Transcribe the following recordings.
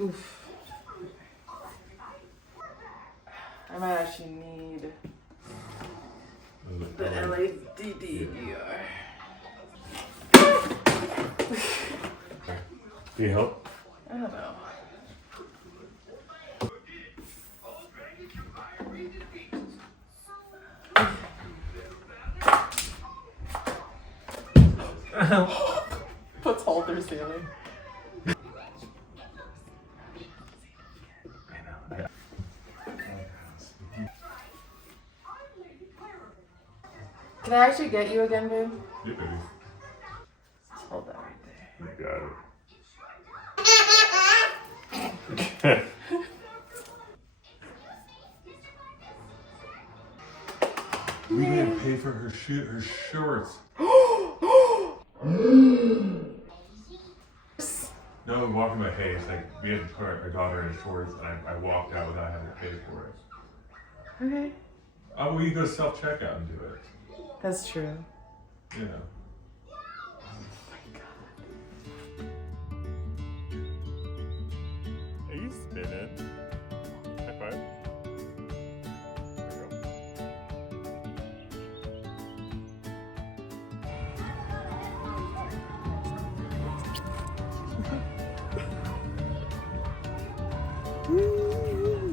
Oof. I might actually need the LADDER. Do you help? I don't know. Puts hole through ceiling. Can I actually get you again, babe? Yeah, baby. Just hold that right there. You got it. We didn't pay for her shorts. No, we walked in my face. Like we had to put our daughter in shorts, and I walked out without having to pay for it. Okay. Oh, well, you go self-checkout and do it. That's true. Yeah. Are you spinning? High five. There you go.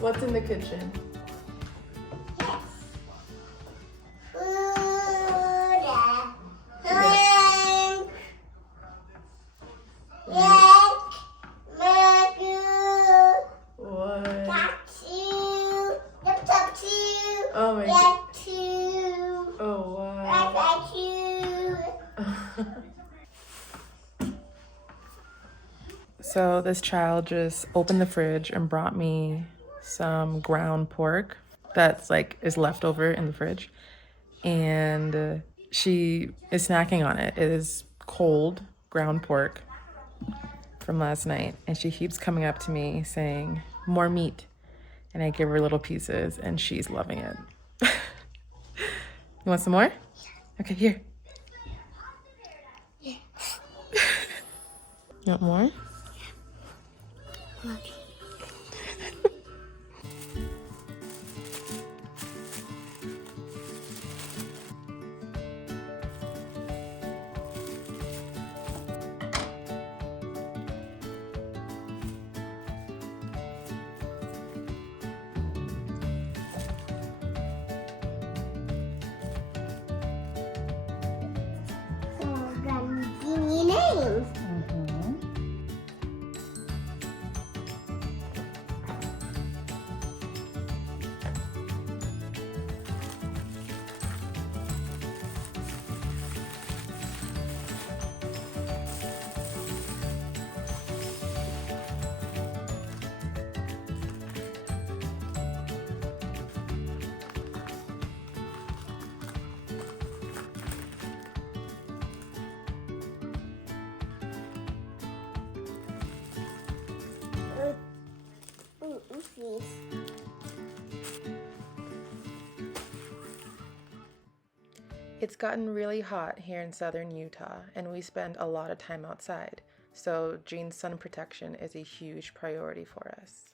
What's in the kitchen? Oh my god. Oh wow. So this child just opened the fridge and brought me some ground pork that's like is left over in the fridge. And she is snacking on it. It is cold ground pork from last night. And she keeps coming up to me saying, "More meat." And I give her little pieces and she's loving it. You want some more? Okay, here. You want more? It's gotten really hot here in southern Utah, and we spend a lot of time outside, so Jean's sun protection is a huge priority for us.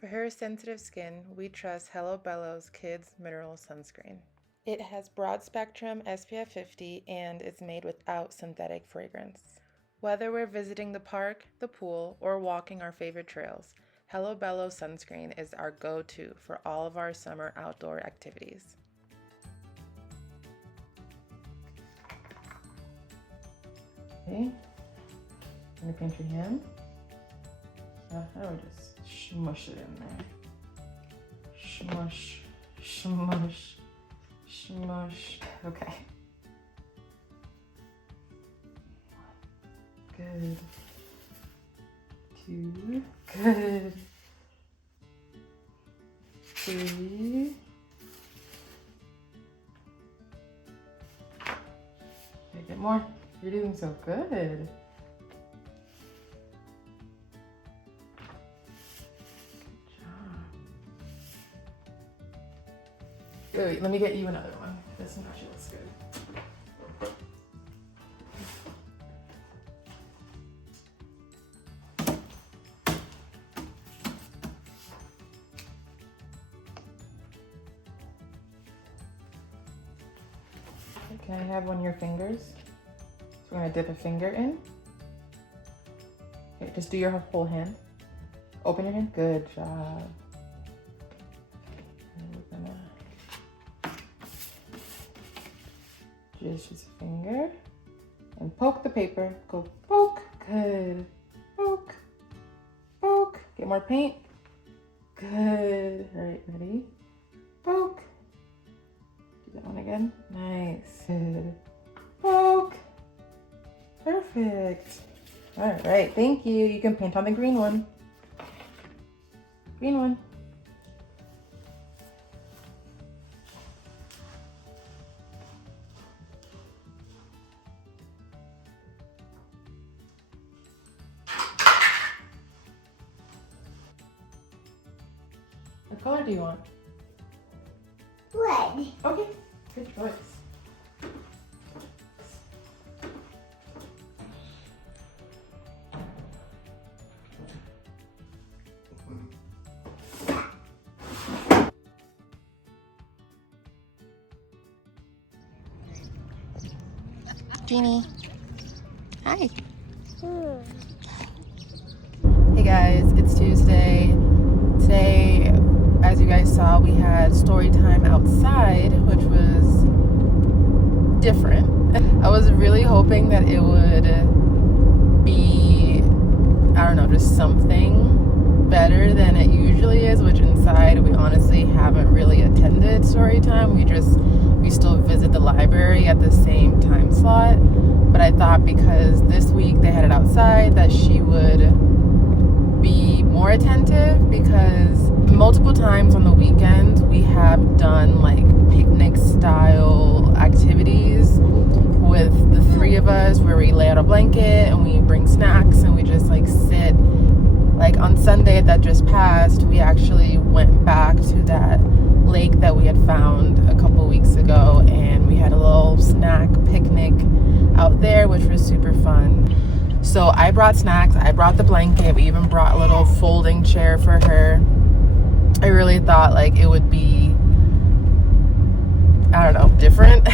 For her sensitive skin, we trust Hello Bello's Kids Mineral Sunscreen. It has broad spectrum SPF 50 and is made without synthetic fragrance. Whether we're visiting the park, the pool, or walking our favorite trails, Hello Bello sunscreen is our go-to for all of our summer outdoor activities. Okay, gonna paint your hand. I would just smush it in there. Smush, smush, smush. Okay. Good. 2. Good. 3. Get more. You're doing so good. Good job. Wait, let me get you another one. This one actually looks good. Can I have one of your fingers? So we're gonna dip a finger in. Okay, just do your whole hand. Open your hand. Good job. And we're gonna just use a finger and poke the paper. Go poke. Good. Poke. Poke. Get more paint. Good. All right, ready? Poke. That one again. Nice. Good. Poke. Perfect. All right. Thank you. You can paint on the green one. Green one. What color do you want? Red. Okay. Good choice. Jeannie. Hi. Hey guys, it's Tuesday. Today, as you guys saw, we had story time outside, which was different. I was really hoping that it would be, I don't know, just something better than it usually is, which inside we honestly haven't really attended story time. We still visit the library at the same time slot. But I thought because this week they had it outside that she would be more attentive, because multiple times on the weekends we have done like picnic style activities with the three of us, where we lay out a blanket and we bring snacks and we just like sit. Like on Sunday that just passed, we actually went back to that lake that we had found a couple weeks ago, and we had a little snack picnic out there, which was super fun. So I brought snacks, I brought the blanket, we even brought a little folding chair for her. I really thought like it would be, I don't know, different.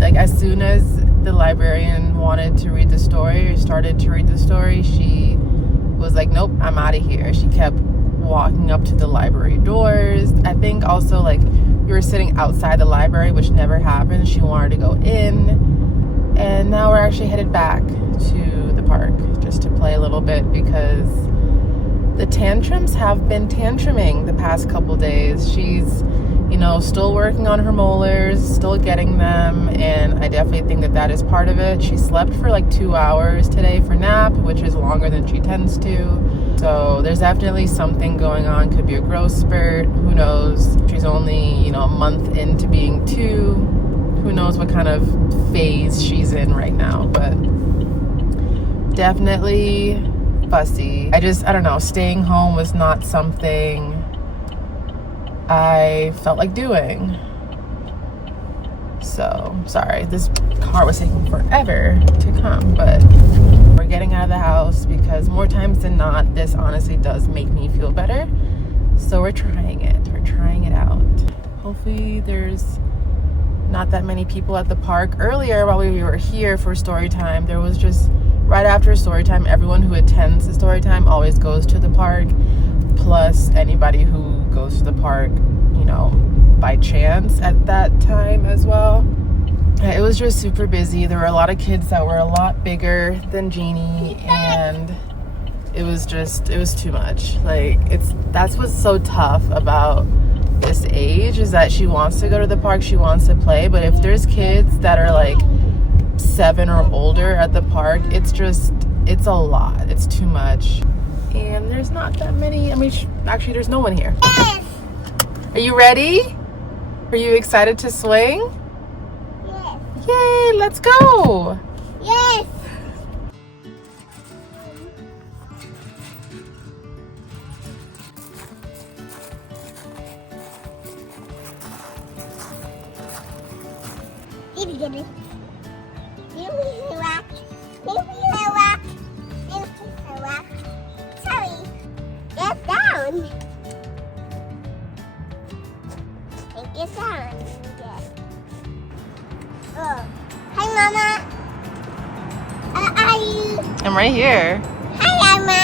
Like as soon as the librarian wanted to read the story, or started to read the story, she was like, nope, I'm out of here. She kept walking up to the library doors. I think also like we were sitting outside the library, which never happened. She wanted to go in, and now we're actually headed back to the park just to play a little bit, because the tantrums have been tantruming the past couple days. She's, you know, still working on her molars, still getting them, and I definitely think that that is part of it. She slept for like 2 hours today for nap, which is longer than she tends to. So there's definitely something going on. Could be a growth spurt, who knows. She's only, you know, a month into being 2. Who knows what kind of phase she's in right now, but definitely fussy. I don't know, staying home was not something I felt like doing. So, sorry, this car was taking forever to come, but we're getting out of the house because more times than not, this honestly does make me feel better. So we're trying it. We're trying it out. Hopefully there's not that many people at the park. Earlier, while we were here for story time, there was just, right after story time, everyone who attends the story time always goes to the park, plus anybody who goes to the park, you know, by chance at that time as well. It was just super busy. There were a lot of kids that were a lot bigger than Jeannie, and it was too much. Like, that's what's so tough about this age, is that she wants to go to the park, she wants to play, but if there's kids that are like 7 or older at the park, it's a lot. It's too much. And there's not that many. I mean, actually, there's no one here. Yes. Are you ready? Are you excited to swing? Yes. Yay, let's go. Yes! Did you get it? Give me a rock. Give me a rock. Give me a rock. Sorry. Get down. And get down. Yes. Oh. Hi, Mama. How are you? I'm right here. Hi, Mama.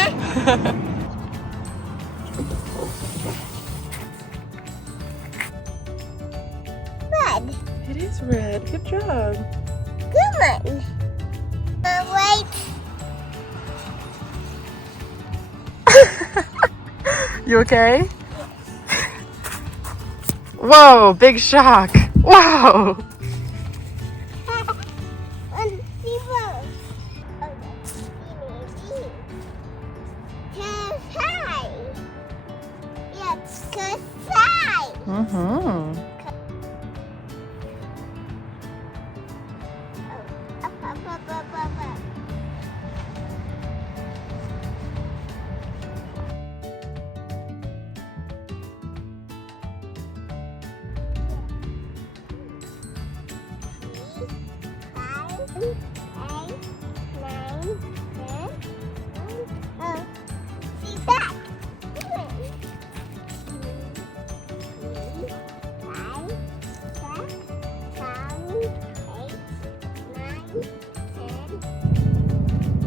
Red. It is red. Good job. Good one. Wait. You okay? Whoa, big shock. Wow. And zero. Oh, that's easy. Just high. Yes, just high. Mm-hmm. Oh, up.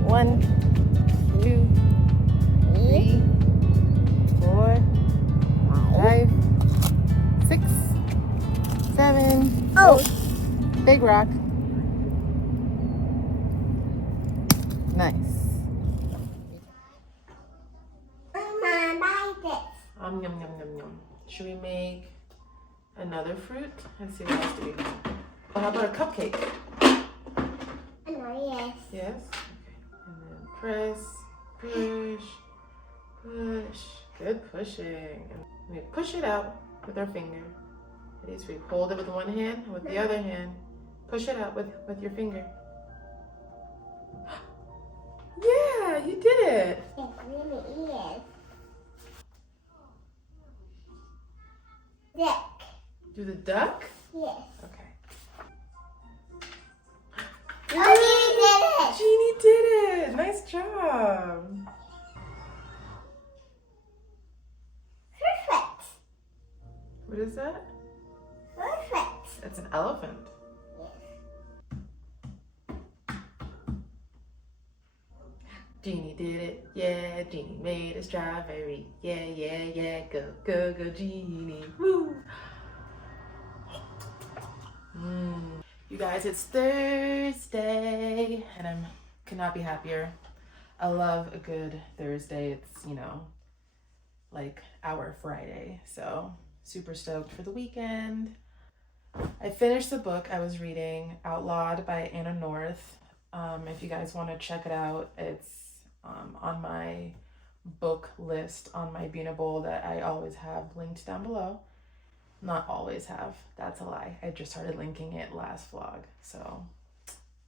One, two, 3, 4, 5, 6, 7. Oh. Big rock. Nice. Mama, buy this. Yum, yum, yum, yum. Should we make another fruit? Let's see what else do we have. Oh, how about a cupcake? Oh, yes. Yes. Okay. And then press, push, push. Good pushing. And we push it out with our finger. It is we hold it with one hand, with the other hand. Push it out with your finger. Yeah, you did it. It really is. Duck. Do the duck? Yes. Okay. Oh, Jeannie did it. Nice job. perfect. What is that? Perfect. It's an elephant. Jeannie did it, yeah, Jeannie made a strawberry, yeah, go, Jeannie, woo! You guys, it's Thursday, and I cannot be happier. I love a good Thursday. It's, like our Friday, so super stoked for the weekend. I finished the book I was reading, Outlawed by Anna North. If you guys want to check it out, it's on my book list on my Beanable that I always have linked down below. Not always have, that's a lie. I just started linking it last vlog, so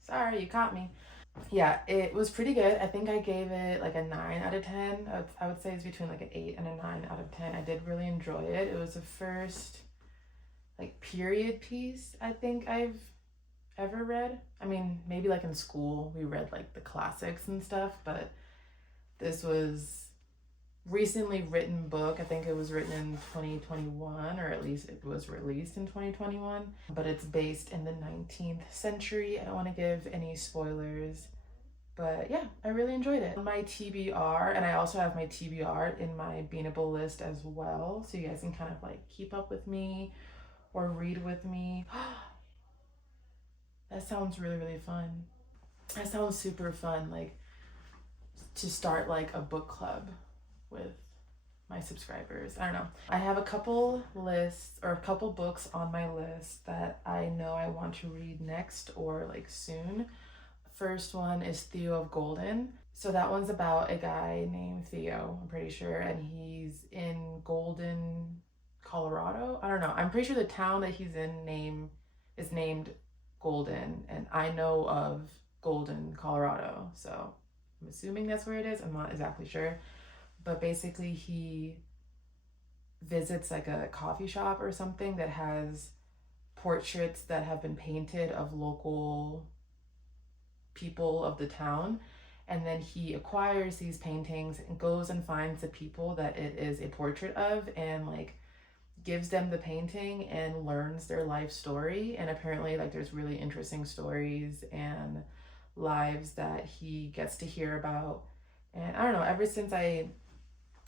sorry, you caught me. Yeah, it was pretty good. I think I gave it like a 9 out of 10. I would say it's between like an 8 and a 9 out of 10. I did really enjoy it. It was the first like period piece I think I've ever read. I mean, maybe like in school we read like the classics and stuff, but this was recently written book. I think it was written in 2021, or at least it was released in 2021, but it's based in the 19th century. I don't want to give any spoilers, but yeah, I really enjoyed it. My TBR, and I also have my TBR in my Beanable list as well, so you guys can kind of like keep up with me or read with me. That sounds really fun. That sounds super fun, like to start like a book club with my subscribers. I don't know. I have a couple lists or a couple books on my list that I know I want to read next or like soon. First one is Theo of Golden. So that one's about a guy named Theo, I'm pretty sure, and he's in Golden, Colorado. I don't know. I'm pretty sure the town that he's in is named Golden, and I know of Golden, Colorado. So I'm assuming that's where it is. I'm not exactly sure. But basically, he visits like a coffee shop or something that has portraits that have been painted of local people of the town. And then he acquires these paintings and goes and finds the people that it is a portrait of and like gives them the painting and learns their life story. And apparently, like, there's really interesting stories and lives that he gets to hear about. And I don't know, ever since I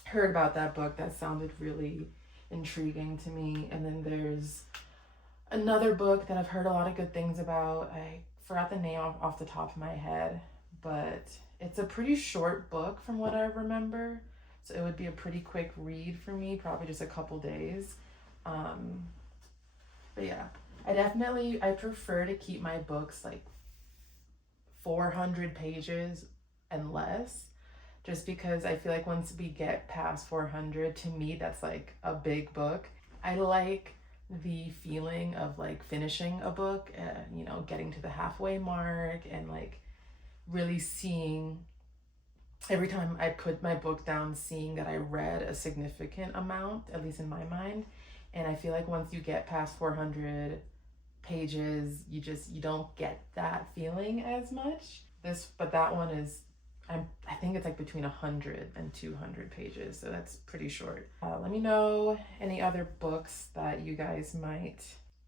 heard about that book, that sounded really intriguing to me. And then there's another book that I've heard a lot of good things about. I forgot the name off the top of my head, but it's a pretty short book from what I remember. So it would be a pretty quick read for me, probably just a couple days. But yeah, I prefer to keep my books like 400 pages and less, just because I feel like once we get past 400, to me, that's like a big book. I like the feeling of like finishing a book, you know, getting to the halfway mark and like really seeing every time I put my book down, seeing that I read a significant amount, at least in my mind. And I feel like once you get past 400 pages, you don't get that feeling as much. But that one is, I think it's like between 100 and 200 pages, so that's pretty short. Let me know any other books that you guys might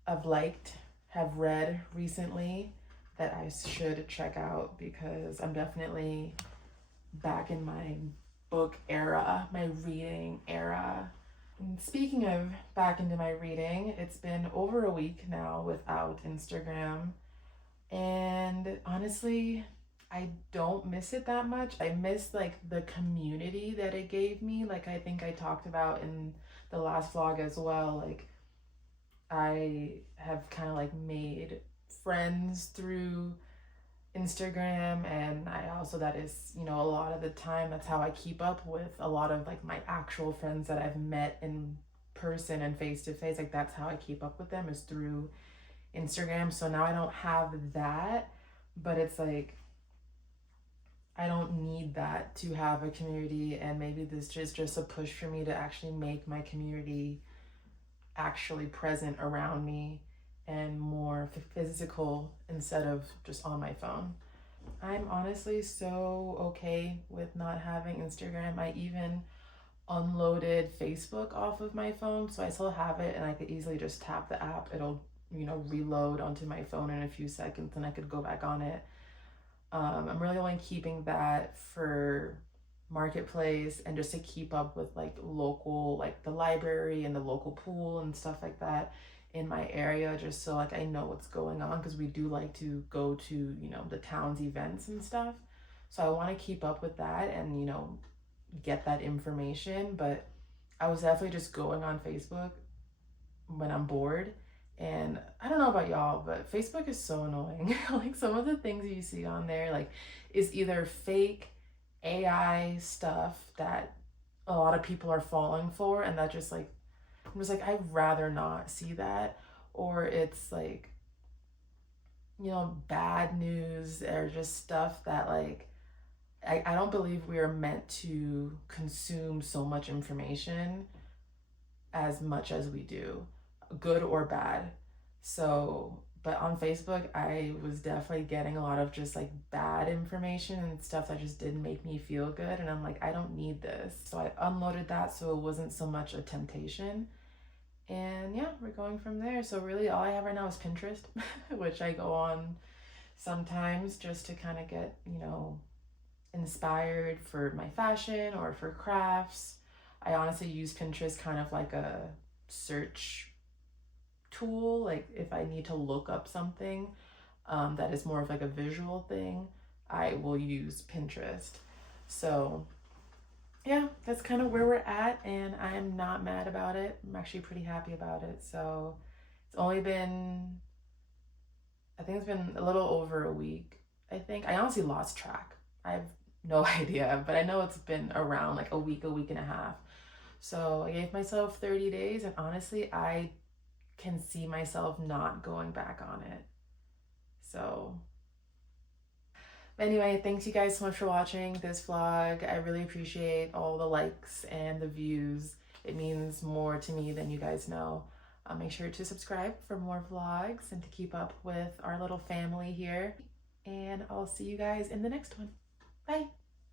have liked, have read recently that I should check out, because I'm definitely back in my book era, my reading era. And speaking of back into my reading, it's been over a week now without Instagram, and honestly, I don't miss it that much. I miss like the community that it gave me. Like I think I talked about in the last vlog as well. Like I have kind of like made friends through Instagram, and I also, that is, you know, a lot of the time that's how I keep up with a lot of like my actual friends that I've met in person and face to face. Like that's how I keep up with them, is through Instagram. So now I don't have that, but it's like I don't need that to have a community, and maybe this is just a push for me to actually make my community actually present around me and more physical instead of just on my phone. I'm honestly so okay with not having Instagram. I even unloaded Facebook off of my phone, so I still have it, and I could easily just tap the app. It'll, you know, reload onto my phone in a few seconds, and I could go back on it. I'm really only keeping that for marketplace and just to keep up with like local, like the library and the local pool and stuff like that in my area, just so like I know what's going on, because we do like to go to, you know, the town's events and stuff. So I want to keep up with that and, you know, get that information. But I was definitely just going on Facebook when I'm bored. And I don't know about y'all, but Facebook is so annoying. Like some of the things you see on there, like, is either fake AI stuff that a lot of people are falling for, and that just like, I'm just like, I'd rather not see that. Or it's like, you know, bad news, or just stuff that like, I don't believe we are meant to consume so much information as much as we do, good or bad. So, but on Facebook, I was definitely getting a lot of just like bad information and stuff that just didn't make me feel good. And I'm like, I don't need this. So I unloaded that so it wasn't so much a temptation. And yeah, we're going from there. So really all I have right now is Pinterest, which I go on sometimes just to kind of get, you know, inspired for my fashion or for crafts. I honestly use Pinterest kind of like a search tool. Like if I need to look up something that is more of like a visual thing, I will use Pinterest. So yeah, that's kind of where we're at, and I am not mad about it. I'm actually pretty happy about it. So it's only been, I think it's been a little over a week. I think I honestly lost track. I have no idea, but I know it's been around like a week and a half. So I gave myself 30 days, and honestly, I can see myself not going back on it. So Anyway, thanks you guys so much for watching this vlog. I really appreciate all the likes and the views. It means more to me than you guys know. Make sure to subscribe for more vlogs and to keep up with our little family here. And I'll see you guys in the next one. Bye.